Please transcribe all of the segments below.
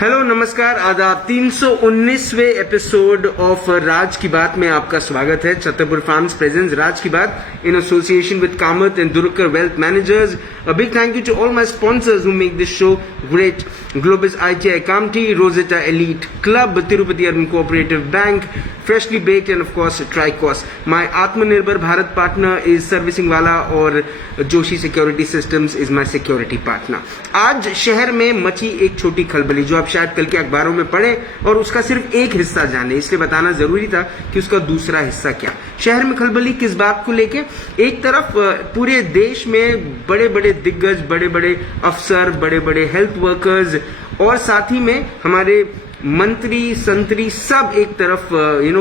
Hello नमस्कार आदाब 319वें episode of राज की बात में आपका स्वागत है। छतरपुर फार्म्स प्रेजेंट्स राज की बात in association with Kamat and Durkar wealth managers. A big thank you to all my sponsors who make this show great: Globus ITI Kamathi, Rosetta elite club, Tirupati urban cooperative bank, freshly baked and of course Tricos. My Atmanirbhar Bharat partner is Servicing Wala और Joshi security systems is my security partner. आज शहर में मची एक छोटी खलबली जो आप शायद कल के अखबारों में पढ़े और उसका सिर्फ एक हिस्सा जाने, इसलिए बताना जरूरी था कि उसका दूसरा हिस्सा क्या। शहर में खलबली किस बात को लेके? एक तरफ पूरे देश में बड़े बड़े दिग्गज, बड़े बड़े अफसर, बड़े बड़े हेल्थ वर्कर्स और साथ ही में हमारे मंत्री संतरी सब एक तरफ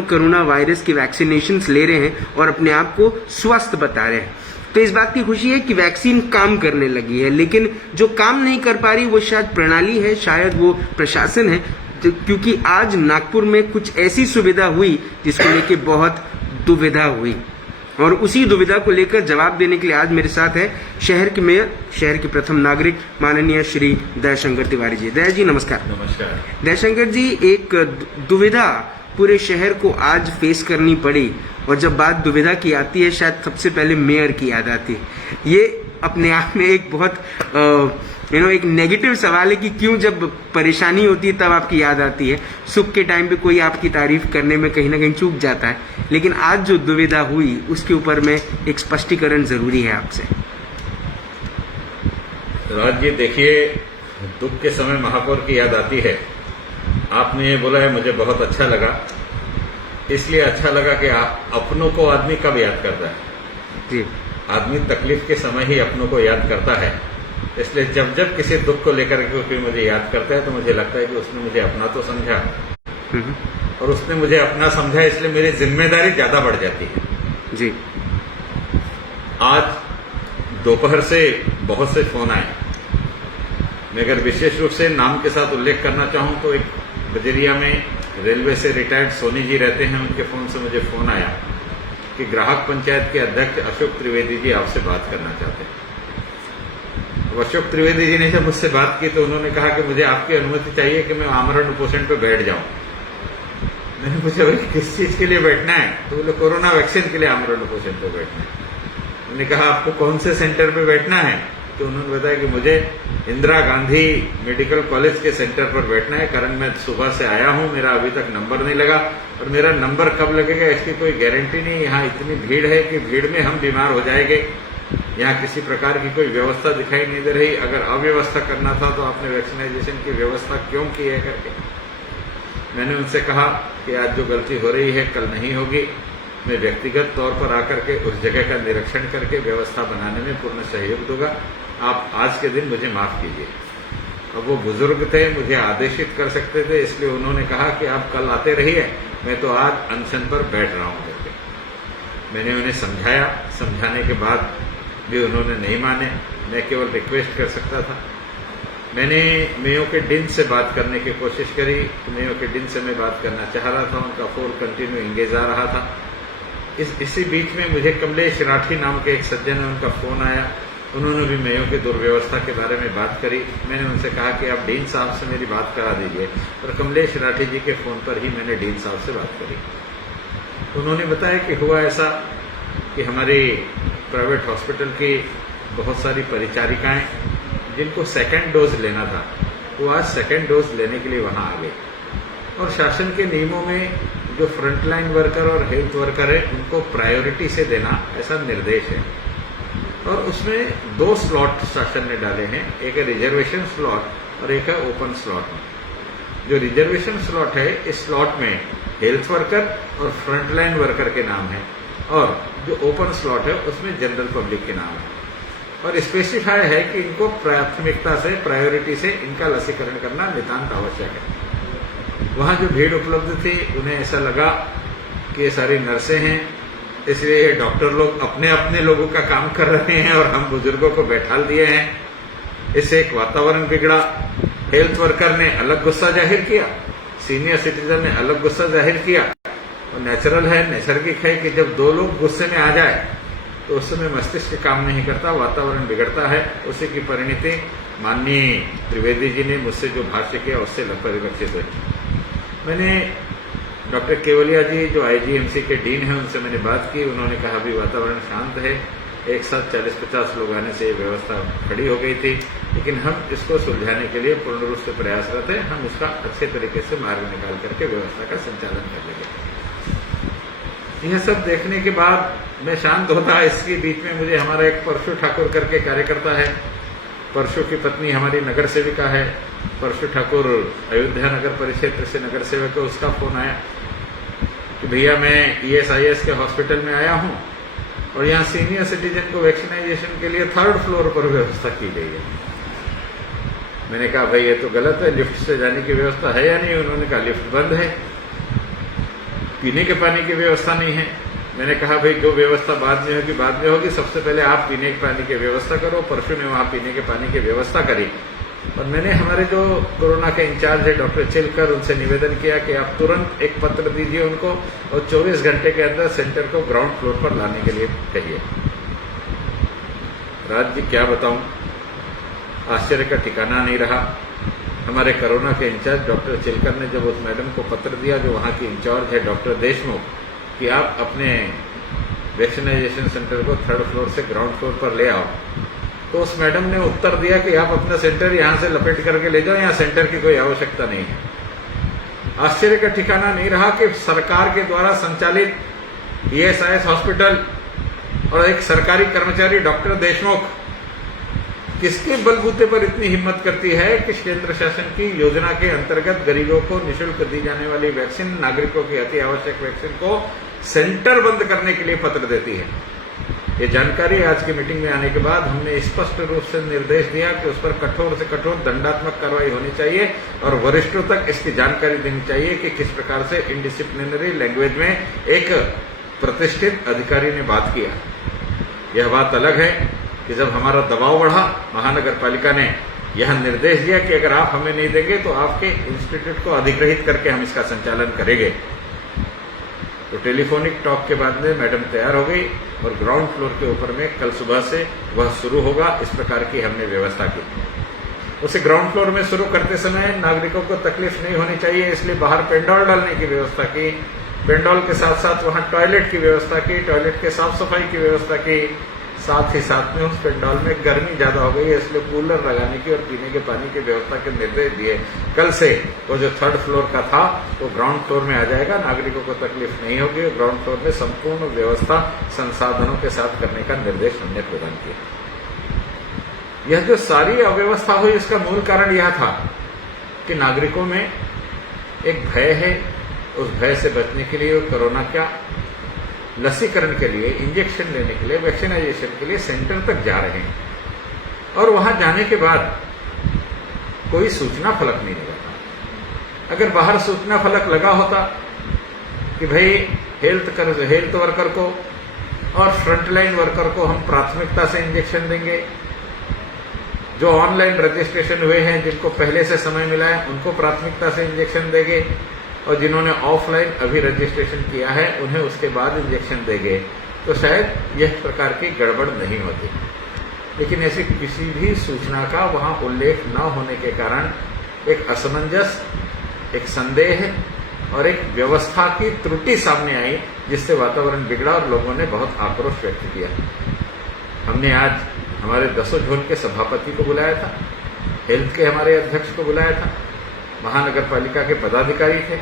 कोरोना वायरस की वैक्सीनेशंस ले रहे हैं और अपने आप को स्वस्थ बता रहे हैं। तो इस बात की खुशी है कि वैक्सीन काम करने लगी है, लेकिन जो काम नहीं कर पा रही वो शायद प्रणाली है, शायद वो प्रशासन है, क्योंकि आज नागपुर में कुछ ऐसी सुविधा हुई जिसको लेके बहुत दुविधा हुई और उसी दुविधा को लेकर जवाब देने के लिए आज मेरे साथ है शहर के मेयर, शहर के प्रथम नागरिक माननीय श्री दयाशंकर तिवारी जी। दया जी नमस्कार। नमस्कार। दयाशंकर जी, एक दुविधा पूरे शहर को आज फेस करनी पड़ी और जब बात दुविधा की आती है शायद सबसे पहले मेयर की याद आती है। ये अपने आप में एक बहुत एक नेगेटिव सवाल है कि क्यों जब परेशानी होती है तब आपकी याद आती है। सुख के टाइम पे कोई आपकी तारीफ करने में कहीं ना कहीं चूक जाता है, लेकिन आज जो दुविधा हुई उसके ऊपर में एक स्पष्टीकरण जरूरी है आपसे। राज जी देखिए, दुख के समय महापौर की याद आती है। आपने ये बोला है, मुझे बहुत अच्छा लगा। इसलिए अच्छा लगा कि आप अपनों को आदमी कब याद करता है? जी, आदमी तकलीफ के समय ही अपनों को याद करता है। इसलिए जब जब किसी दुख को लेकर के कोई मुझे याद करता है तो मुझे लगता है कि उसने मुझे अपना तो समझा और उसने मुझे अपना समझा, इसलिए मेरी जिम्मेदारी ज्यादा बढ़ जाती है। जी, आज दोपहर से बहुत से फोन आए। मैं अगर विशेष रूप से नाम के साथ उल्लेख करना चाहूं तो एक बजरिया में रेलवे से रिटायर्ड सोनी जी रहते हैं, उनके फोन से मुझे फोन आया कि ग्राहक पंचायत के अध्यक्ष अशोक त्रिवेदी जी आपसे बात करना चाहते हैं। अशोक त्रिवेदी जी ने जब मुझसे बात की तो उन्होंने कहा कि मुझे आपकी अनुमति चाहिए कि मैं आमरण उपोषण पे बैठ जाऊं। मैंने पूछा भाई किस चीज के लिए बैठना है? तो बोले कोरोना वैक्सीन के लिए आमरण उपोषण पे बैठना है। मैंने कहा आपको कौन से सेंटर पे बैठना है? तो उन्होंने बताया कि मुझे इंदिरा गांधी मेडिकल कॉलेज के सेंटर पर बैठना है, कारण मैं सुबह से आया हूं, मेरा अभी तक नंबर नहीं लगा और मेरा नंबर कब लगेगा इसकी कोई गारंटी नहीं। यहाँ इतनी भीड़ है कि भीड़ में हम बीमार हो जाएंगे। यहाँ किसी प्रकार की कोई व्यवस्था दिखाई नहीं दे रही। अगर अव्यवस्था करना था तो आपने वैक्सीनाइजेशन की व्यवस्था क्यों की है करके। मैंने उनसे कहा कि आज जो गलती हो रही है कल नहीं होगी। मैं व्यक्तिगत तौर पर आकर के उस जगह का निरीक्षण करके व्यवस्था बनाने में पूर्ण सहयोग दूंगा। आप आज के दिन मुझे माफ कीजिए। अब वो बुजुर्ग थे, मुझे आदेशित कर सकते थे, इसलिए उन्होंने कहा कि आप कल आते रहिए, मैं तो आज अनशन पर बैठ रहा हूं करके। मैंने उन्हें समझाया, समझाने के बाद भी उन्होंने नहीं माने। मैं केवल रिक्वेस्ट कर सकता था। मैंने मेयो के डिन से बात करने की कोशिश करी। मेयो के डिन से मैं बात करना चाह रहा था, उनका फोन कंटिन्यू एंगेज आ रहा था। इसी बीच में मुझे कमलेश राठी नाम के एक सज्जन है, उनका फोन आया। उन्होंने भी मेयो की दुर्व्यवस्था के बारे में बात करी। मैंने उनसे कहा कि आप डीन साहब से मेरी बात करा दीजिए, और कमलेश राठी जी के फोन पर ही मैंने डीन साहब से बात करी। उन्होंने बताया कि हुआ ऐसा कि हमारी प्राइवेट हॉस्पिटल की बहुत सारी परिचारिकाएं जिनको सेकंड डोज लेना था वो आज सेकंड डोज लेने के लिए वहां आ गए। और शासन के नियमों में जो फ्रंटलाइन वर्कर और हेल्थ वर्कर है उनको प्रायोरिटी से देना ऐसा निर्देश है। और उसमें 2 स्लॉट शासन ने डाले हैं, एक है रिजर्वेशन स्लॉट और एक है ओपन स्लॉट में। जो रिजर्वेशन स्लॉट है इस स्लॉट में हेल्थ वर्कर और फ्रंटलाइन वर्कर के नाम है, और जो ओपन स्लॉट है उसमें जनरल पब्लिक के नाम है। और स्पेसिफाई है कि इनको प्राथमिकता से, प्रायोरिटी से इनका लसीकरण करना नितांत आवश्यक है। वहां जो भीड़ उपलब्ध थी उन्हें ऐसा लगा कि ये सारी नर्सें हैं, इसलिए डॉक्टर लोग अपने अपने लोगों का काम कर रहे हैं और हम बुजुर्गों को बैठाल दिए हैं। इससे एक वातावरण बिगड़ा। हेल्थ वर्कर ने अलग गुस्सा जाहिर किया, सीनियर सिटीजन ने अलग गुस्सा जाहिर किया। और नेचुरल है, नैसर्गिक है कि जब 2 लोग गुस्से में आ जाए तो उस समय मस्तिष्क काम नहीं करता, वातावरण बिगड़ता है। उसी की परिणति माननीय त्रिवेदी जी ने मुझसे जो भाष्य किया उससे परिलक्षित हुए। मैंने डॉक्टर केवलिया जी जो आईजीएमसी के डीन हैं उनसे मैंने बात की। उन्होंने कहा अभी वातावरण शांत है, एक साथ 40-50 लोग आने से ये व्यवस्था खड़ी हो गई थी, लेकिन हम इसको सुलझाने के लिए पूर्ण रूप से प्रयासरत हैं। हम उसका अच्छे तरीके से मार्ग निकाल करके व्यवस्था का संचालन कर लेंगे। यह सब देखने के बाद मैं शांत होता। इसके बीच में मुझे हमारा एक परशु ठाकुर करके कार्यकर्ता है, परशु की पत्नी हमारी नगर सेविका है, परशु ठाकुर अयोध्या नगर परिक्षेत्र से नगर सेवक है, उसका फोन आया कि भैया मैं ESIS के हॉस्पिटल में आया हूं और यहाँ सीनियर सिटीजन को वैक्सीनाइजेशन के लिए 3rd फ्लोर पर व्यवस्था की गई है। मैंने कहा भाई ये तो गलत है, लिफ्ट से जाने की व्यवस्था है या नहीं? उन्होंने कहा लिफ्ट बंद है, पीने के पानी की व्यवस्था नहीं है। मैंने कहा भाई जो व्यवस्था बाद में होगी, सबसे पहले आप पीने के पानी की व्यवस्था करो। परसों ने वहां पीने के पानी की व्यवस्था करी और मैंने हमारे जो कोरोना के इंचार्ज है डॉक्टर चिलकर, उनसे निवेदन किया कि आप तुरंत एक पत्र दीजिए उनको और 24 घंटे के अंदर सेंटर को ग्राउंड फ्लोर पर लाने के लिए कहिए। राज जी क्या बताऊं, आश्चर्य का ठिकाना नहीं रहा। हमारे कोरोना के इंचार्ज डॉक्टर चिलकर ने जब उस मैडम को पत्र दिया जो वहां की इंचार्ज है डॉक्टर देशमुख, कि आप अपने वैक्सीनाइजेशन सेंटर को 3rd फ्लोर से ग्राउंड फ्लोर पर ले आओ, तो उस मैडम ने उत्तर दिया कि आप अपना सेंटर यहां से लपेट करके ले जाओ, यहां सेंटर की कोई आवश्यकता नहीं है। आश्चर्य का ठिकाना नहीं रहा कि सरकार के द्वारा संचालित ESIS हॉस्पिटल और एक सरकारी कर्मचारी डॉक्टर देशमुख किसके बलबूते पर इतनी हिम्मत करती है कि केंद्र शासन की योजना के अंतर्गत गरीबों को निःशुल्क दी जाने वाली वैक्सीन, नागरिकों की अति आवश्यक वैक्सीन को सेंटर बंद करने के लिए पत्र देती है। ये जानकारी आज की मीटिंग में आने के बाद हमने स्पष्ट रूप से निर्देश दिया कि उस पर कठोर से कठोर दंडात्मक कार्रवाई होनी चाहिए और वरिष्ठों तक इसकी जानकारी देनी चाहिए कि किस प्रकार से इनडिसिप्लिनरी लैंग्वेज में एक प्रतिष्ठित अधिकारी ने बात किया। यह बात अलग है कि जब हमारा दबाव बढ़ा, महानगर पालिका ने यह निर्देश दिया कि अगर आप हमें नहीं देंगे तो आपके इंस्टीट्यूट को अधिग्रहित करके हम इसका संचालन करेंगे। तो टेलीफोनिक टॉक के बाद में मैडम तैयार हो गई और ग्राउंड फ्लोर के ऊपर में कल सुबह से वह शुरू होगा, इस प्रकार की हमने व्यवस्था की। उसे ग्राउंड फ्लोर में शुरू करते समय नागरिकों को तकलीफ नहीं होनी चाहिए, इसलिए बाहर पेंडॉल डालने की व्यवस्था की। पेंडॉल के साथ साथ वहां टॉयलेट की व्यवस्था की, टॉयलेट के साफ सफाई की व्यवस्था की। साथ ही साथ में उस पेंडॉल में गर्मी ज्यादा हो गई है, इसलिए कूलर लगाने की और पीने के पानी की व्यवस्था के निर्देश दिए। कल से वो जो 3rd फ्लोर का था वो ग्राउंड फ्लोर में आ जाएगा, नागरिकों को तकलीफ नहीं होगी। ग्राउंड फ्लोर में संपूर्ण व्यवस्था संसाधनों के साथ करने का निर्देश हमने प्रदान किया। यह जो सारी अव्यवस्था हुई इसका मूल कारण यह था कि नागरिकों में एक भय है, उस भय से बचने के लिए कोरोना क्या लसीकरण के लिए, इंजेक्शन लेने के लिए, वैक्सीनाइजेशन के लिए सेंटर तक जा रहे हैं और वहां जाने के बाद कोई सूचना फलक नहीं लगा। अगर बाहर सूचना फलक लगा होता कि भाई हेल्थ वर्कर को और फ्रंटलाइन वर्कर को हम प्राथमिकता से इंजेक्शन देंगे, जो ऑनलाइन रजिस्ट्रेशन हुए हैं जिनको पहले से समय मिला है उनको प्राथमिकता से इंजेक्शन देंगे और जिन्होंने ऑफलाइन अभी रजिस्ट्रेशन किया है उन्हें उसके बाद इंजेक्शन देंगे, तो शायद यह प्रकार की गड़बड़ नहीं होती। लेकिन ऐसी किसी भी सूचना का वहां उल्लेख न होने के कारण एक असमंजस, एक संदेह और एक व्यवस्था की त्रुटि सामने आई, जिससे वातावरण बिगड़ा और लोगों ने बहुत आक्रोश व्यक्त किया। हमने आज हमारे 10 जोन के सभापति को बुलाया था, हेल्थ के हमारे अध्यक्ष को बुलाया था, महानगर पालिका के पदाधिकारी थे,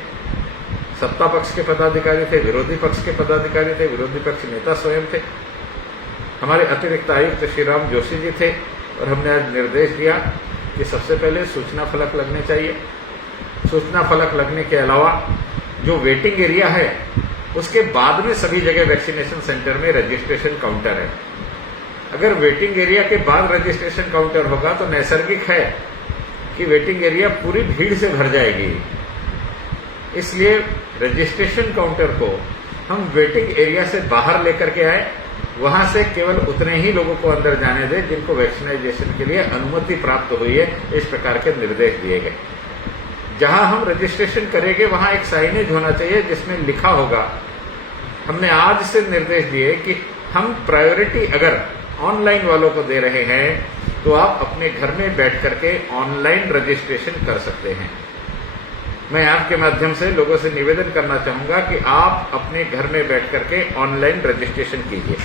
सत्ता पक्ष के पदाधिकारी थे, विरोधी पक्ष के पदाधिकारी थे, विरोधी पक्ष नेता स्वयं थे, हमारे अतिरिक्त आयुक्त श्री राम जोशी जी थे। और हमने आज निर्देश दिया कि सबसे पहले सूचना फलक लगने चाहिए। सूचना फलक लगने के अलावा जो वेटिंग एरिया है उसके बाद में सभी जगह वैक्सीनेशन सेंटर में रजिस्ट्रेशन काउंटर है। अगर वेटिंग एरिया के बाद रजिस्ट्रेशन काउंटर होगा तो नैसर्गिक है कि वेटिंग एरिया पूरी भीड़ से भर जाएगी। इसलिए रजिस्ट्रेशन काउंटर को हम वेटिंग एरिया से बाहर लेकर के आए, वहां से केवल उतने ही लोगों को अंदर जाने दें जिनको वैक्सीनाइजेशन के लिए अनुमति प्राप्त हुई है। इस प्रकार के निर्देश दिए गए। जहां हम रजिस्ट्रेशन करेंगे वहां एक साइनेज होना चाहिए जिसमें लिखा होगा। हमने आज से निर्देश दिए कि हम प्रायोरिटी अगर ऑनलाइन वालों को दे रहे हैं तो आप अपने घर में बैठ करके ऑनलाइन रजिस्ट्रेशन कर सकते हैं। मैं आपके माध्यम से लोगों से निवेदन करना चाहूंगा कि आप अपने घर में बैठ करके ऑनलाइन रजिस्ट्रेशन कीजिए।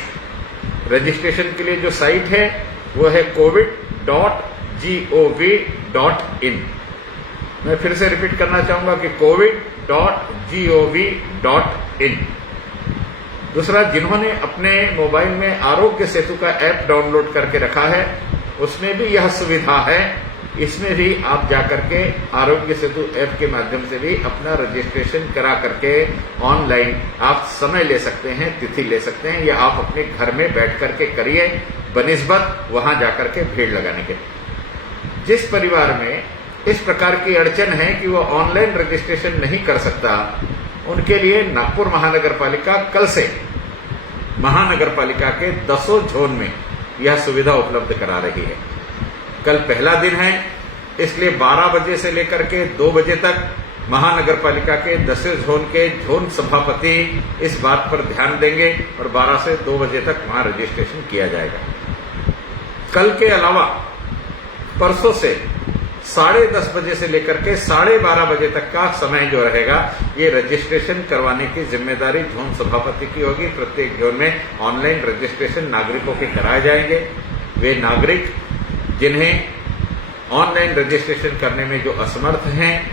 रजिस्ट्रेशन के लिए जो साइट है वो है covid.gov.in। मैं फिर से रिपीट करना चाहूंगा कि covid.gov.in। दूसरा, जिन्होंने अपने मोबाइल में आरोग्य सेतु का ऐप डाउनलोड करके रखा है उसमें भी यह सुविधा है। इसमें भी आप जाकर के आरोग्य सेतु ऐप के माध्यम से भी अपना रजिस्ट्रेशन करा करके ऑनलाइन आप समय ले सकते हैं, तिथि ले सकते हैं, या आप अपने घर में बैठ करके करिए बनिस्बत वहां जाकर के भीड़ लगाने के। जिस परिवार में इस प्रकार की अड़चन है कि वो ऑनलाइन रजिस्ट्रेशन नहीं कर सकता, उनके लिए नागपुर महानगर पालिका कल से महानगर पालिका के 10 जोन में यह सुविधा उपलब्ध करा रही है। कल पहला दिन है, इसलिए 12 बजे से लेकर के 2 बजे तक महानगर पालिका के 10 जोन के जोन सभापति इस बात पर ध्यान देंगे और 12 से 2 बजे तक वहां रजिस्ट्रेशन किया जाएगा। कल के अलावा परसों से 10:30 बजे से लेकर के 12:30 बजे तक का समय जो रहेगा, ये रजिस्ट्रेशन करवाने की जिम्मेदारी जोन सभापति की होगी। प्रत्येक जोन में ऑनलाइन रजिस्ट्रेशन नागरिकों के कराए जाएंगे। वे नागरिक जिन्हें ऑनलाइन रजिस्ट्रेशन करने में जो असमर्थ हैं,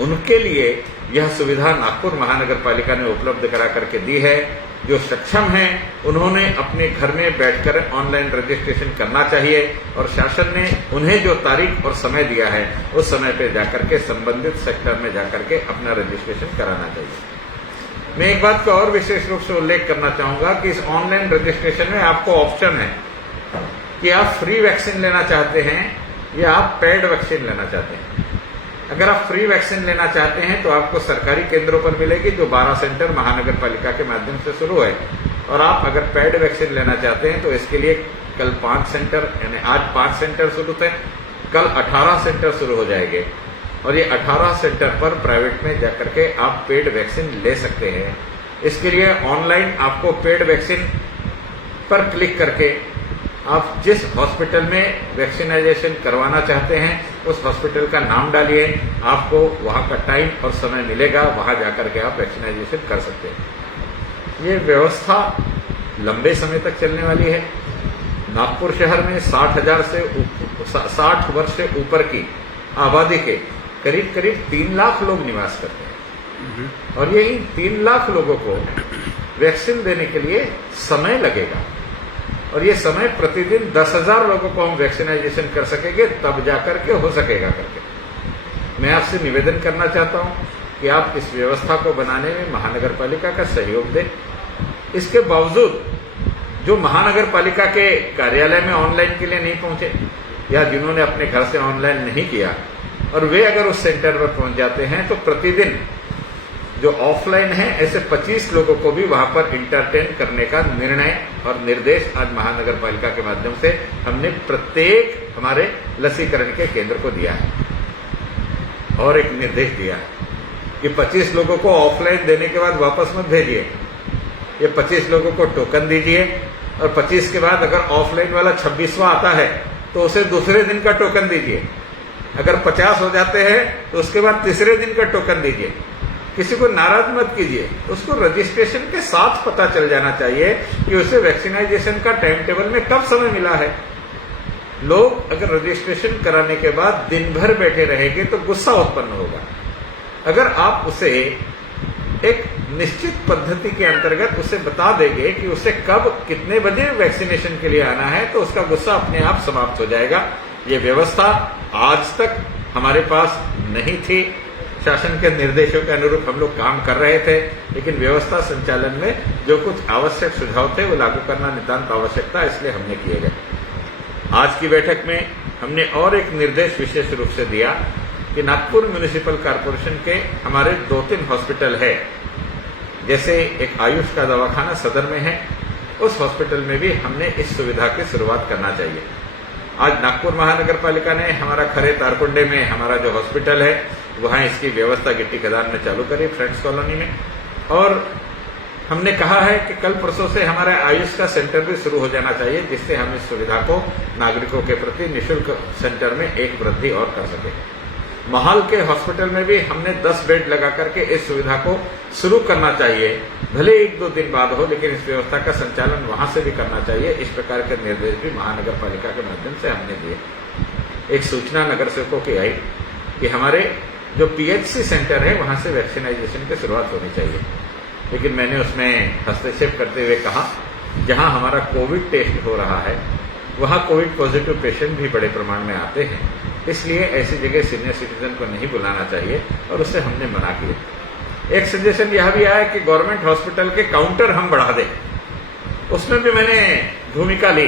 उनके लिए यह सुविधा नागपुर महानगर पालिका ने उपलब्ध करा करके दी है। जो सक्षम हैं उन्होंने अपने घर में बैठकर ऑनलाइन रजिस्ट्रेशन करना चाहिए और शासन ने उन्हें जो तारीख और समय दिया है उस समय पे जाकर के संबंधित सेक्टर में जाकर के अपना रजिस्ट्रेशन कराना चाहिए। मैं एक बात का और विशेष रूप से उल्लेख करना चाहूंगा कि इस ऑनलाइन रजिस्ट्रेशन में आपको ऑप्शन है कि आप फ्री वैक्सीन लेना चाहते हैं या आप पेड वैक्सीन लेना चाहते हैं। अगर आप फ्री वैक्सीन लेना चाहते हैं तो आपको सरकारी केंद्रों पर मिलेगी, जो 12 सेंटर महानगर पालिका के माध्यम से शुरू है। और आप अगर पेड वैक्सीन लेना चाहते हैं तो इसके लिए कल 5 सेंटर, यानी आज 5 सेंटर शुरू थे, कल 18 सेंटर शुरू हो जाएंगे और ये 18 सेंटर पर प्राइवेट में जाकर के आप पेड वैक्सीन ले सकते हैं। इसके लिए ऑनलाइन आपको पेड वैक्सीन पर क्लिक करके आप जिस हॉस्पिटल में वैक्सीनाइजेशन करवाना चाहते हैं उस हॉस्पिटल का नाम डालिए, आपको वहां का टाइम और समय मिलेगा, वहां जाकर के आप वैक्सीनाइजेशन कर सकते हैं। ये व्यवस्था लंबे समय तक चलने वाली है। नागपुर शहर में 60 वर्ष से ऊपर की आबादी के करीब करीब 3 लाख लोग निवास करते हैं और ये इन 3 लाख लोगों को वैक्सीन देने के लिए समय लगेगा और ये समय प्रतिदिन 10,000 लोगों को हम वैक्सीनाइजेशन कर सकेंगे, तब जाकर के हो सकेगा करके। मैं आपसे निवेदन करना चाहता हूं कि आप इस व्यवस्था को बनाने में महानगर पालिका का सहयोग दें। इसके बावजूद जो महानगर पालिका के कार्यालय में ऑनलाइन के लिए नहीं पहुंचे या जिन्होंने अपने घर से ऑनलाइन नहीं किया और वे अगर उस सेंटर पर पहुंच जाते हैं तो प्रतिदिन जो ऑफलाइन है ऐसे 25 लोगों को भी वहां पर इंटरटेन करने का निर्णय और निर्देश आज महानगर पालिका के माध्यम से हमने प्रत्येक हमारे लसीकरण के केंद्र को दिया है और एक निर्देश दिया है कि 25 लोगों को ऑफलाइन देने के बाद वापस मत भेजिए। ये 25 लोगों को टोकन दीजिए और 25 के बाद अगर ऑफलाइन वाला 26वां आता है तो उसे दूसरे दिन का टोकन दीजिए। अगर 50 हो जाते हैं तो उसके बाद तीसरे दिन का टोकन दीजिए। किसी को नाराज मत कीजिए, उसको रजिस्ट्रेशन के साथ पता चल जाना चाहिए कि उसे वैक्सीनाइजेशन का टाइम टेबल में कब समय मिला है। लोग अगर रजिस्ट्रेशन कराने के बाद दिन भर बैठे रहेंगे तो गुस्सा उत्पन्न होगा। अगर आप उसे एक निश्चित पद्धति के अंतर्गत उसे बता देंगे कि उसे कब कितने बजे वैक्सीनेशन के लिए आना है तो उसका गुस्सा अपने आप समाप्त हो जाएगा। ये व्यवस्था आज तक हमारे पास नहीं थी। शासन के निर्देशों के अनुरूप हम लोग काम कर रहे थे, लेकिन व्यवस्था संचालन में जो कुछ आवश्यक सुझाव थे वो लागू करना नितांत आवश्यक था, इसलिए हमने किए गए। आज की बैठक में हमने और एक निर्देश विशेष रूप से दिया कि नागपुर म्युनिसिपल कॉर्पोरेशन के हमारे 2-3 हॉस्पिटल है, जैसे एक आयुष का दवाखाना सदर में है, उस हॉस्पिटल में भी हमने इस सुविधा की शुरुआत करना चाहिए। आज नागपुर महानगर पालिका ने हमारा खरे तारकुंडे में हमारा जो हॉस्पिटल है वहां इसकी व्यवस्था गिट्टी खदान में चालू करी, फ्रेंड्स कॉलोनी में, और हमने कहा है कि कल परसों से हमारा आयुष का सेंटर भी शुरू हो जाना चाहिए, जिससे हम इस सुविधा को नागरिकों के प्रति निःशुल्क सेंटर में एक वृद्धि और कर सके। महाल के हॉस्पिटल में भी हमने 10 बेड लगा करके इस सुविधा को शुरू करना चाहिए, भले 1-2 दिन बाद हो, लेकिन इस व्यवस्था का संचालन वहां से भी करना चाहिए। इस प्रकार के निर्देश भी महानगर पालिका के माध्यम से हमने दिए। एक सूचना नगर सेवकों की आई कि हमारे जो पीएचसी सेंटर है वहां से वैक्सीनाइजेशन की शुरुआत होनी चाहिए, लेकिन मैंने उसमें हस्तक्षेप करते हुए कहा जहां हमारा कोविड टेस्ट हो रहा है वहां कोविड पॉजिटिव पेशेंट भी बड़े प्रमाण में आते हैं, इसलिए ऐसी जगह सीनियर सिटीजन को नहीं बुलाना चाहिए, और उससे हमने मना किया। एक सजेशन यह भी आया कि गवर्नमेंट हॉस्पिटल के काउंटर हम बढ़ा दें। उसमें भी मैंने भूमिका ली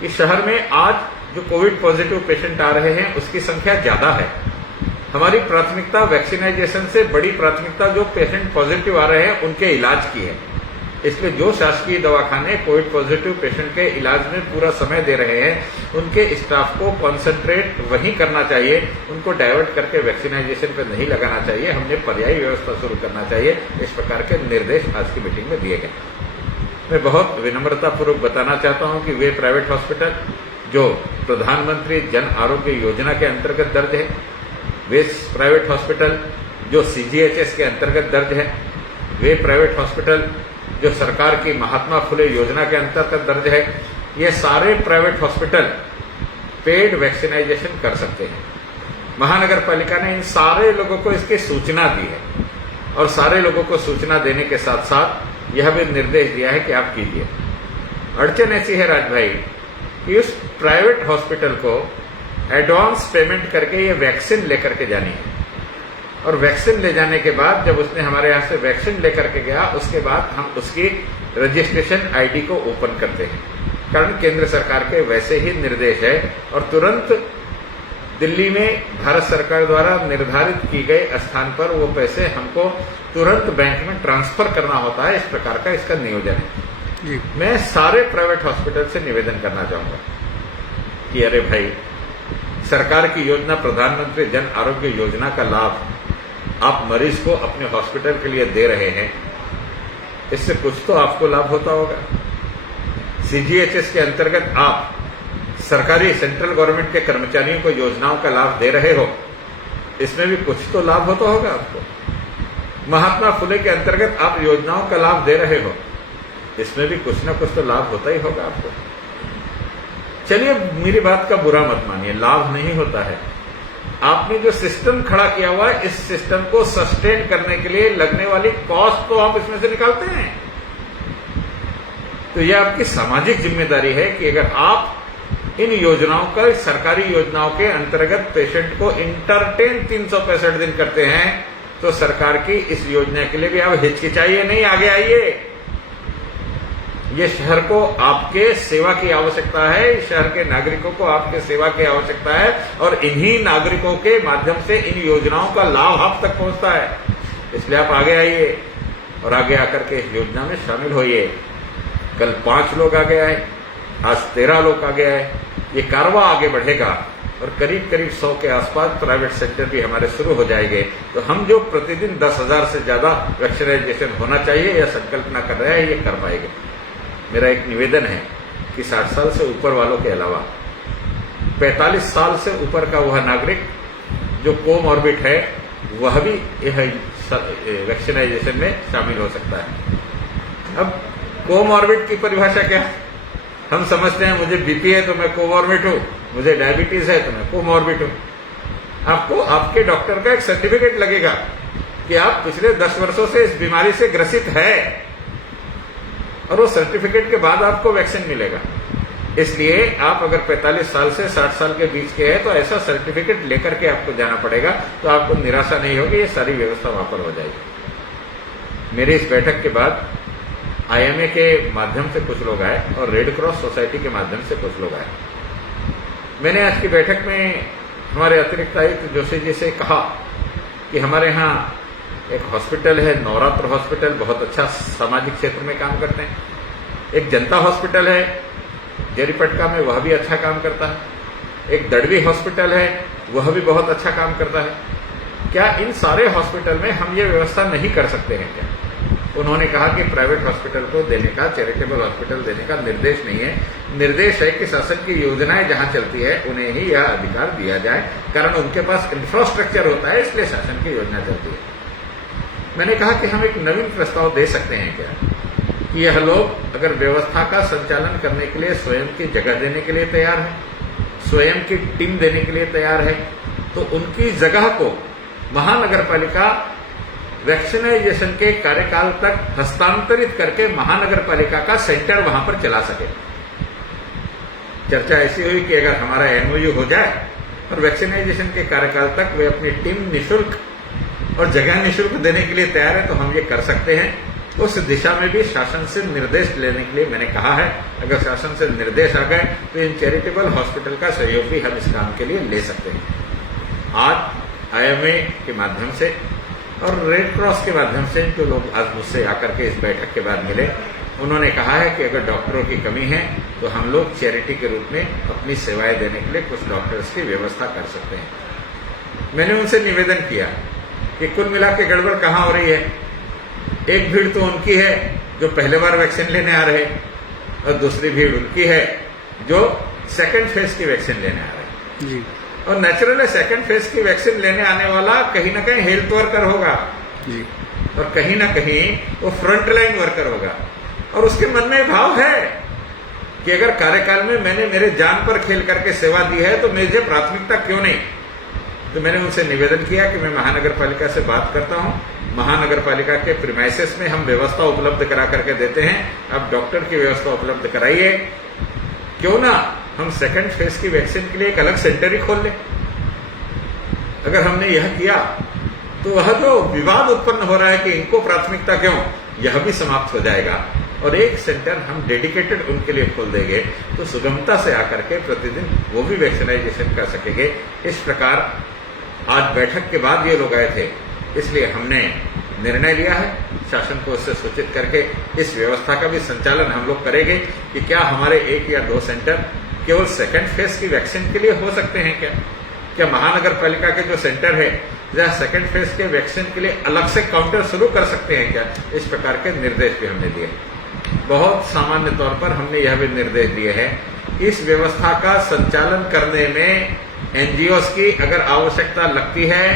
कि शहर में आज जो कोविड पॉजिटिव पेशेंट आ रहे हैं उसकी संख्या ज्यादा है। हमारी प्राथमिकता वैक्सीनाइजेशन से बड़ी प्राथमिकता जो पेशेंट पॉजिटिव आ रहे हैं उनके इलाज की है, इसलिए जो शासकीय दवाखाने कोविड पॉजिटिव पेशेंट के इलाज में पूरा समय दे रहे हैं उनके स्टाफ को कॉन्सेंट्रेट वहीं करना चाहिए, उनको डाइवर्ट करके वैक्सीनाइजेशन पे नहीं लगाना चाहिए। हमने पर्यायी व्यवस्था शुरू करना चाहिए। इस प्रकार के निर्देश आज की मीटिंग में दिए गए। मैं बहुत विनम्रतापूर्वक बताना चाहता हूं कि वे प्राइवेट हॉस्पिटल जो प्रधानमंत्री जन आरोग्य योजना के अंतर्गत दर्ज है, वे प्राइवेट हॉस्पिटल जो सीजीएचएस के अंतर्गत दर्ज है, वे प्राइवेट हॉस्पिटल जो सरकार की महात्मा फुले योजना के अंतर्गत दर्ज है, ये सारे प्राइवेट हॉस्पिटल पेड वैक्सीनाइजेशन कर सकते हैं। महानगर पालिका ने इन सारे लोगों को इसकी सूचना दी है, और सारे लोगों को सूचना देने के साथ साथ यह भी निर्देश दिया है कि आप कीजिए। अड़चन ऐसी है राज भाई कि उस प्राइवेट हॉस्पिटल को एडवांस पेमेंट करके ये वैक्सीन लेकर के जानी है, और वैक्सीन ले जाने के बाद जब उसने हमारे यहाँ से वैक्सीन लेकर के गया उसके बाद हम उसकी रजिस्ट्रेशन आईडी को ओपन करते हैं, कारण केंद्र सरकार के वैसे ही निर्देश है, और तुरंत दिल्ली में भारत सरकार द्वारा निर्धारित की गए स्थान पर वो पैसे हमको तुरंत बैंक में ट्रांसफर करना होता है। इस प्रकार का इसका नियोजन है जी। मैं सारे प्राइवेट हॉस्पिटल से निवेदन करना चाहूंगा कि अरे भाई, सरकार की योजना प्रधानमंत्री जन आरोग्य योजना का लाभ आप मरीज को अपने हॉस्पिटल के लिए दे रहे हैं, इससे कुछ तो आपको लाभ होता होगा। सीजीएचएस के अंतर्गत आप सरकारी सेंट्रल गवर्नमेंट के कर्मचारियों को योजनाओं का लाभ दे रहे हो, इसमें भी कुछ तो लाभ होता होगा आपको। महात्मा फुले के अंतर्गत आप योजनाओं का लाभ दे रहे हो, इसमें भी कुछ ना कुछ तो लाभ होता ही होगा आपको। चलिए, मेरी बात का बुरा मत मानिए, लाभ नहीं होता है। आपने जो सिस्टम खड़ा किया हुआ है, इस सिस्टम को सस्टेन करने के लिए लगने वाली कॉस्ट तो आप इसमें से निकालते हैं। तो यह आपकी सामाजिक जिम्मेदारी है कि अगर आप इन योजनाओं का, सरकारी योजनाओं के अंतर्गत पेशेंट को इंटरटेन 365 दिन करते हैं, तो सरकार की इस योजना के लिए भी आप हिचकिचाइए नहीं, आगे आइए। ये शहर को आपके सेवा की आवश्यकता है, शहर के नागरिकों को आपके सेवा की आवश्यकता है, और इन्हीं नागरिकों के माध्यम से इन योजनाओं का लाभ आप तक पहुंचता है। इसलिए आप आगे आइए और आगे आकर के इस योजना में शामिल होइए। कल 5 लोग आगे आए, आज 13 लोग आगे आए, ये कारवां आगे बढ़ेगा और करीब करीब 100 के आसपास प्राइवेट सेक्टर भी हमारे शुरू हो जाएंगे। तो हम जो प्रतिदिन 10,000 से ज्यादा वैक्सीनाइजेशन होना चाहिए या संकल्पना कर रहे हैं, ये कर पाएंगे। मेरा एक निवेदन है कि 60 साल से ऊपर वालों के अलावा 45 साल से ऊपर का वह नागरिक जो कोमॉर्बिड है, वह भी यह वैक्सीनाइजेशन में शामिल हो सकता है। अब कोमॉर्बिड की परिभाषा क्या है? हम समझते हैं मुझे बीपी है तो मैं कोमॉर्बिड हूं, मुझे डायबिटीज है तो मैं कोमॉर्बिड हूं। आपको आपके डॉक्टर का एक सर्टिफिकेट लगेगा कि आप पिछले 10 वर्षों से इस बीमारी से ग्रसित है, और वो सर्टिफिकेट के बाद आपको वैक्सीन मिलेगा। इसलिए आप अगर 45 साल से 60 साल के बीच के हैं तो ऐसा सर्टिफिकेट लेकर के आपको जाना पड़ेगा, तो आपको निराशा नहीं होगी, ये सारी व्यवस्था वहां पर हो जाएगी। मेरी इस बैठक के बाद आईएमए के माध्यम से कुछ लोग आए और रेड क्रॉस सोसाइटी के माध्यम से कुछ लोग आए। मैंने आज की बैठक में हमारे अतिरिक्त आयुक्त जोशी जी से कहा कि हमारे यहाँ एक हॉस्पिटल है, नवरात्र हॉस्पिटल, बहुत अच्छा सामाजिक क्षेत्र में काम करते हैं। एक जनता हॉस्पिटल है जेरीपटका में, वह भी अच्छा काम करता है। एक दड़वी हॉस्पिटल है, वह भी बहुत अच्छा काम करता है। क्या इन सारे हॉस्पिटल में हम ये व्यवस्था नहीं कर सकते हैं क्या? उन्होंने कहा कि प्राइवेट हॉस्पिटल को देने का, चैरिटेबल हॉस्पिटल देने का निर्देश नहीं है। निर्देश है कि शासन की योजनाएं जहां चलती है उन्हें ही यह अधिकार दिया जाए, कारण उनके पास इंफ्रास्ट्रक्चर होता है, इसलिए शासन की योजना चलती है। मैंने कहा कि हम एक नवीन प्रस्ताव दे सकते हैं क्या, कि यह लोग अगर व्यवस्था का संचालन करने के लिए स्वयं की जगह देने के लिए तैयार है, स्वयं की टीम देने के लिए तैयार है, तो उनकी जगह को महानगर पालिका वैक्सीनाइजेशन के कार्यकाल तक हस्तांतरित करके महानगर पालिका का सेंटर वहां पर चला सके। चर्चा ऐसी हुई कि अगर हमारा एमओयू हो जाए और वैक्सीनाइजेशन के कार्यकाल तक वे अपनी टीम निःशुल्क और जगह निःशुल्क देने के लिए तैयार है तो हम ये कर सकते हैं। उस दिशा में भी शासन से निर्देश लेने के लिए मैंने कहा है। अगर शासन से निर्देश आ गए तो इन चैरिटेबल हॉस्पिटल का सहयोग भी हम इस काम के लिए ले सकते हैं। आज आईएमए के माध्यम से और रेड क्रॉस के माध्यम से जो लोग आज मुझसे आकर के इस बैठक के बाद मिले, उन्होंने कहा है कि अगर डॉक्टरों की कमी है तो हम लोग चैरिटी के रूप में अपनी सेवाएं देने के लिए कुछ डॉक्टर्स की व्यवस्था कर सकते हैं। मैंने उनसे निवेदन किया कि कुल मिला के गड़बड़ कहाँ हो रही है। एक भीड़ तो उनकी है जो पहले बार वैक्सीन लेने आ रहे, और दूसरी भीड़ उनकी है जो सेकंड फेज की वैक्सीन लेने आ रहे जी। और नेचुरल है, सेकंड फेज की वैक्सीन लेने आने वाला कहीं ना कहीं हेल्थ वर्कर होगा जी, और कहीं ना कहीं वो फ्रंट लाइन वर्कर होगा, और उसके मन में भाव है कि अगर कार्यकाल में मैंने मेरे जान पर खेल करके सेवा दी है तो मुझे प्राथमिकता क्यों नहीं। तो मैंने उनसे निवेदन किया कि मैं महानगर पालिका से बात करता हूं, महानगर पालिका के प्रीमाइसेस में हम व्यवस्था उपलब्ध करा करके देते हैं, अब डॉक्टर की व्यवस्था उपलब्ध कराइए। क्यों ना हम सेकंड फेज की वैक्सीन के लिए एक अलग सेंटर ही खोल लें। अगर हमने यह किया तो वह जो विवाद उत्पन्न हो रहा है कि इनको प्राथमिकता क्यों, यह भी समाप्त हो जाएगा, और एक सेंटर हम डेडिकेटेड उनके लिए खोल देंगे तो सुगमता से आकर के प्रतिदिन वो भी वैक्सीनाइजेशन कर सकेंगे। इस प्रकार आज बैठक के बाद ये लोग आए थे, इसलिए हमने निर्णय लिया है शासन को उससे सूचित करके इस व्यवस्था का भी संचालन हम लोग करेंगे कि क्या हमारे 1 या 2 सेंटर केवल सेकंड फेज की वैक्सीन के लिए हो सकते हैं क्या महानगर पालिका के जो सेंटर है जहाँ सेकंड फेज के वैक्सीन के लिए अलग से काउंटर शुरू कर सकते हैं क्या। इस प्रकार के निर्देश भी हमने दिए। बहुत सामान्य तौर पर हमने यह भी निर्देश दिए हैं कि इस व्यवस्था का संचालन करने में एनजीओस की अगर आवश्यकता लगती है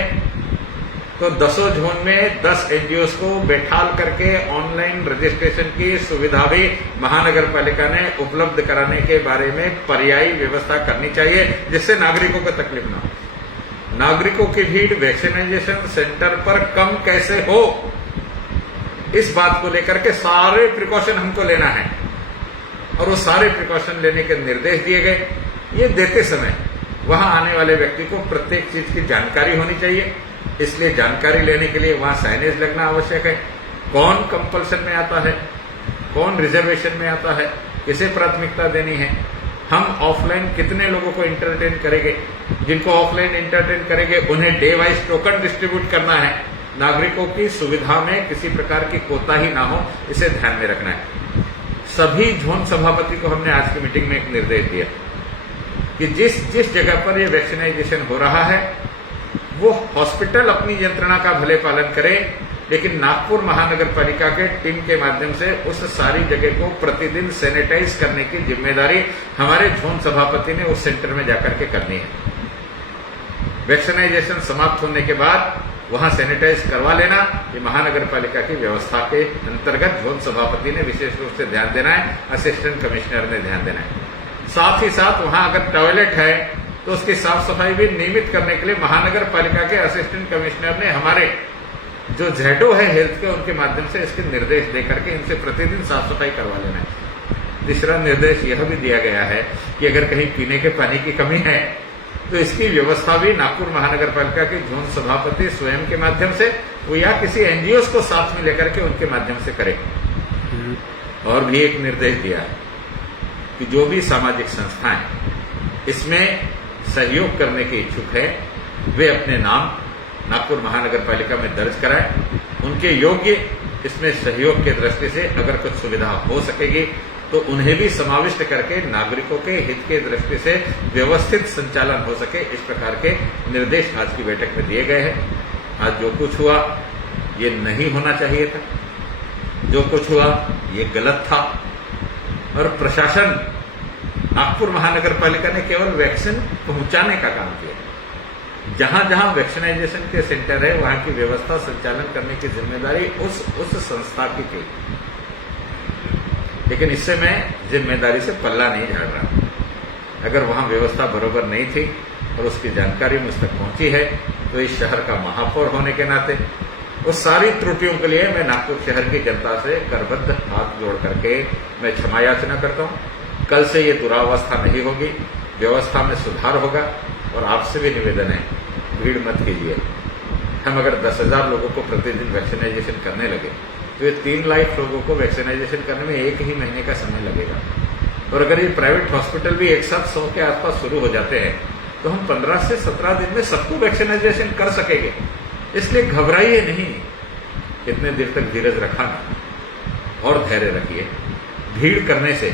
तो 10 जोन में 10 एनजीओस को बैठाल करके ऑनलाइन रजिस्ट्रेशन की सुविधा भी महानगर पालिका ने उपलब्ध कराने के बारे में पर्यायी व्यवस्था करनी चाहिए, जिससे नागरिकों को तकलीफ न हो। नागरिकों की भीड़ वैक्सीनाइजेशन सेंटर पर कम कैसे हो, इस बात को लेकर के सारे प्रिकॉशन हमको लेना है, और वो सारे प्रिकॉशन लेने के निर्देश दिए गए। ये देते समय वहां आने वाले व्यक्ति को प्रत्येक चीज की जानकारी होनी चाहिए, इसलिए जानकारी लेने के लिए वहां साइनेज लगना आवश्यक है। कौन कंपल्सन में आता है, कौन रिजर्वेशन में आता है, किसे प्राथमिकता देनी है, हम ऑफलाइन कितने लोगों को इंटरटेन करेंगे, जिनको ऑफलाइन इंटरटेन करेंगे उन्हें डे वाइज टोकन डिस्ट्रीब्यूट करना है। नागरिकों की सुविधा में किसी प्रकार की कोताही ना हो, इसे ध्यान में रखना है। सभी जोन सभापति को हमने आज की मीटिंग में एक निर्देश दिया कि जिस जगह पर यह वैक्सीनाइजेशन हो रहा है वो हॉस्पिटल अपनी यंत्रणा का भले पालन करे, लेकिन नागपुर महानगर पालिका के टीम के माध्यम से उस सारी जगह को प्रतिदिन सैनिटाइज करने की जिम्मेदारी हमारे जोन सभापति ने उस सेंटर में जाकर के करनी है। वैक्सीनाइजेशन समाप्त होने के बाद वहां सैनिटाइज करवा लेना, ये महानगर पालिका की व्यवस्था के अंतर्गत जोन सभापति ने विशेष रूप से ध्यान देना है, असिस्टेंट कमिश्नर ने ध्यान देना है। साथ ही साथ वहां अगर टॉयलेट है तो उसकी साफ सफाई भी नियमित करने के लिए महानगर पालिका के असिस्टेंट कमिश्नर ने हमारे जो जेडो है हेल्थ के, उनके माध्यम से इसके निर्देश देकर के इनसे प्रतिदिन साफ सफाई करवा लेना है। तीसरा निर्देश यह भी दिया गया है कि अगर कहीं पीने के पानी की कमी है तो इसकी व्यवस्था भी नागपुर महानगर पालिका के जोन सभापति स्वयं के माध्यम से वो या किसी एनजीओ को साथ में लेकर के उनके माध्यम से करे। और भी एक निर्देश दिया है कि जो भी सामाजिक संस्थाएं इसमें सहयोग करने के इच्छुक है वे अपने नाम नागपुर महानगर पालिका में दर्ज कराएं। उनके योग्य इसमें सहयोग के दृष्टि से अगर कुछ सुविधा हो सकेगी तो उन्हें भी समाविष्ट करके नागरिकों के हित के दृष्टि से व्यवस्थित संचालन हो सके, इस प्रकार के निर्देश आज की बैठक में दिए गए हैं। आज जो कुछ हुआ ये नहीं होना चाहिए था। जो कुछ हुआ ये गलत था और प्रशासन नागपुर महानगर पालिका ने केवल वैक्सीन पहुंचाने का काम किया। जहां जहां वैक्सीनाइजेशन के सेंटर है वहां की व्यवस्था संचालन करने की जिम्मेदारी उस संस्था की थी, लेकिन इससे मैं जिम्मेदारी से पल्ला नहीं झाड़ रहा। अगर वहां व्यवस्था बरोबर नहीं थी और उसकी जानकारी मुझ तक पहुंची है तो इस शहर का महापौर होने के नाते उस सारी त्रुटियों के लिए मैं नागपुर शहर की जनता से करबद्ध हाथ जोड़ करके मैं क्षमा याचना करता हूं। कल से ये दुरावस्था नहीं होगी, व्यवस्था में सुधार होगा। और आपसे भी निवेदन है, भीड़ मत कीजिए। हम अगर 10,000 लोगों को प्रतिदिन वैक्सीनाइजेशन करने लगे तो ये 3 लाख लोगों को वैक्सीनाइजेशन करने में 1 ही महीने का समय लगेगा। और अगर ये प्राइवेट हॉस्पिटल भी एक साथ 100 के आसपास शुरू हो जाते हैं तो हम 15 से 17 दिन में सबको वैक्सीनाइजेशन कर सकेंगे। इसलिए घबराइए नहीं, कितने देर तक धीरज रखा ना और धैर्य रखिए। भीड़ करने से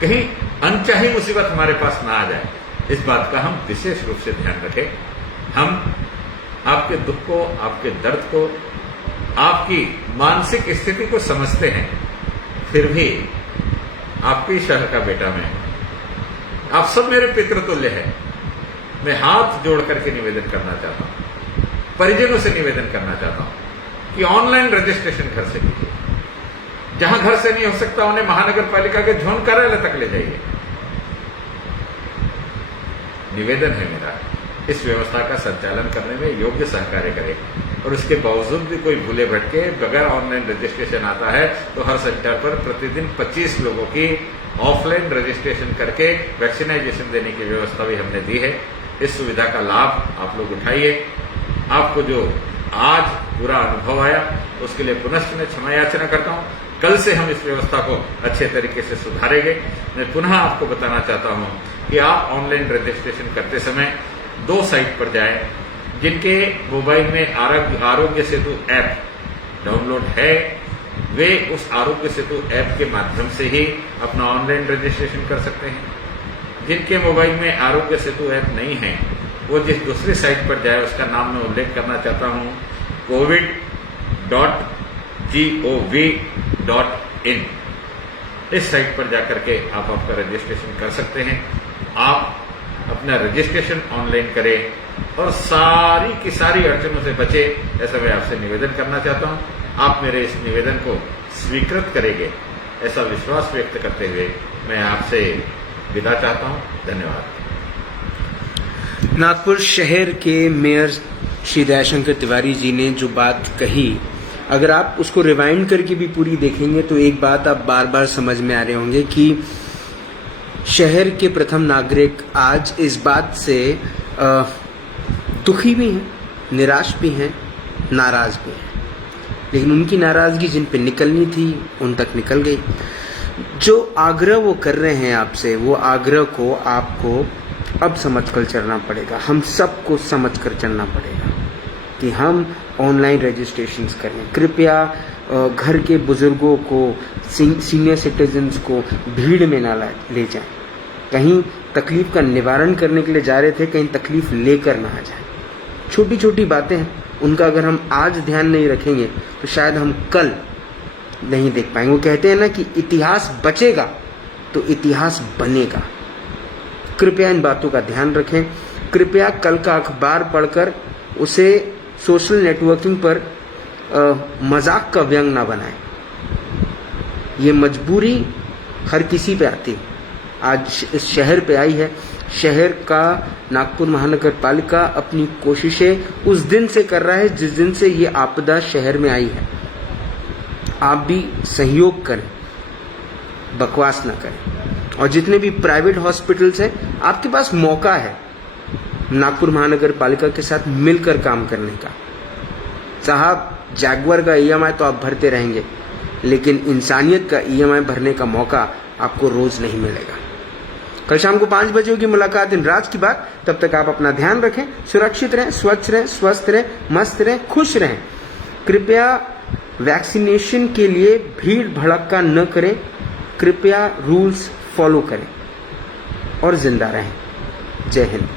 कहीं अनचाही मुसीबत हमारे पास ना आ जाए, इस बात का हम विशेष रूप से ध्यान रखें। हम आपके दुख को, आपके दर्द को, आपकी मानसिक स्थिति को समझते हैं, फिर भी आपके शहर का बेटा मैं, आप सब मेरे पितृतुल्य हैं। मैं हाथ जोड़ करके निवेदन करना चाहता हूं, परिजनों से निवेदन करना चाहता हूं कि ऑनलाइन रजिस्ट्रेशन घर से कीजिए। जहां घर से नहीं हो सकता उन्हें महानगर पालिका के जोन कार्यालय तक ले जाइए। निवेदन है मेरा, इस व्यवस्था का संचालन करने में योग्य सहकार्य करें। और उसके बावजूद भी कोई भूले भटके बगैर ऑनलाइन रजिस्ट्रेशन आता है तो हर सेंटर पर प्रतिदिन 25 लोगों की ऑफलाइन रजिस्ट्रेशन करके वैक्सीनाइजेशन देने की व्यवस्था भी हमने दी है। इस सुविधा का लाभ आप लोग उठाइए। आपको जो आज बुरा अनुभव आया उसके लिए पुनश्च मैं क्षमा याचना करता हूं। कल से हम इस व्यवस्था को अच्छे तरीके से सुधारेंगे। मैं पुनः आपको बताना चाहता हूं कि आप ऑनलाइन रजिस्ट्रेशन करते समय 2 साइट पर जाएं। जिनके मोबाइल में आरोग्य सेतु ऐप डाउनलोड है वे उस आरोग्य सेतु ऐप के माध्यम से ही अपना ऑनलाइन रजिस्ट्रेशन कर सकते हैं। जिनके मोबाइल में आरोग्य सेतु ऐप नहीं है वो जिस दूसरी साइट पर जाए उसका नाम मैं उल्लेख करना चाहता हूं, covid.gov.in। इस साइट पर जाकर के आप आपका रजिस्ट्रेशन कर सकते हैं। आप अपना रजिस्ट्रेशन ऑनलाइन करें और सारी की सारी अड़चनों से बचे, ऐसा मैं आपसे निवेदन करना चाहता हूं। आप मेरे इस निवेदन को स्वीकृत करेंगे ऐसा विश्वास व्यक्त करते हुए मैं आपसे विदा चाहता हूं। धन्यवाद। नागपुर शहर के मेयर श्री दयाशंकर तिवारी जी ने जो बात कही, अगर आप उसको रिवाइंड करके भी पूरी देखेंगे तो एक बात आप बार बार समझ में आ रहे होंगे कि शहर के प्रथम नागरिक आज इस बात से दुखी भी हैं, निराश भी हैं, नाराज भी हैं। लेकिन उनकी नाराजगी जिन पे निकलनी थी उन तक निकल गई। जो आग्रह वो कर रहे हैं आपसे, वो आग्रह को आपको अब समझकर चलना पड़ेगा। हम सबको समझकर चलना पड़ेगा कि हम ऑनलाइन रजिस्ट्रेशंस करें। कृपया घर के बुजुर्गों को, सीनियर सिटीजन्स को भीड़ में ना ले जाएं। कहीं तकलीफ का निवारण करने के लिए जा रहे थे, कहीं तकलीफ लेकर ना आ जाए। छोटी छोटी बातें हैं, उनका अगर हम आज ध्यान नहीं रखेंगे तो शायद हम कल नहीं देख पाएंगे। वो कहते हैं ना कि इतिहास बचेगा तो इतिहास बनेगा। कृपया इन बातों का ध्यान रखें। कृपया कल का अखबार पढ़कर उसे सोशल नेटवर्किंग पर मजाक का व्यंग ना बनाएं। ये मजबूरी हर किसी पे आती है, आज इस शहर पे आई है। शहर का नागपुर महानगर पालिका अपनी कोशिशें उस दिन से कर रहा है जिस दिन से ये आपदा शहर में आई है। आप भी सहयोग करें, बकवास ना करें। और जितने भी प्राइवेट हॉस्पिटल्स हैं, आपके पास मौका है नागपुर महानगर पालिका के साथ मिलकर काम करने का। साहब, जैगुआर का ईएमआई तो आप भरते रहेंगे, लेकिन इंसानियत का ईएमआई भरने का मौका आपको रोज नहीं मिलेगा। कल शाम को 5 बजे होगी मुलाकात इन राज की बात। तब तक आप अपना ध्यान रखें, सुरक्षित रहें, स्वच्छ रहें, स्वस्थ रहें, मस्त रहें, खुश रहें। कृपया वैक्सीनेशन के लिए भीड़ भड़क्का न करें। कृपया रूल्स फॉलो करें और जिंदा रहें। जय हिंद।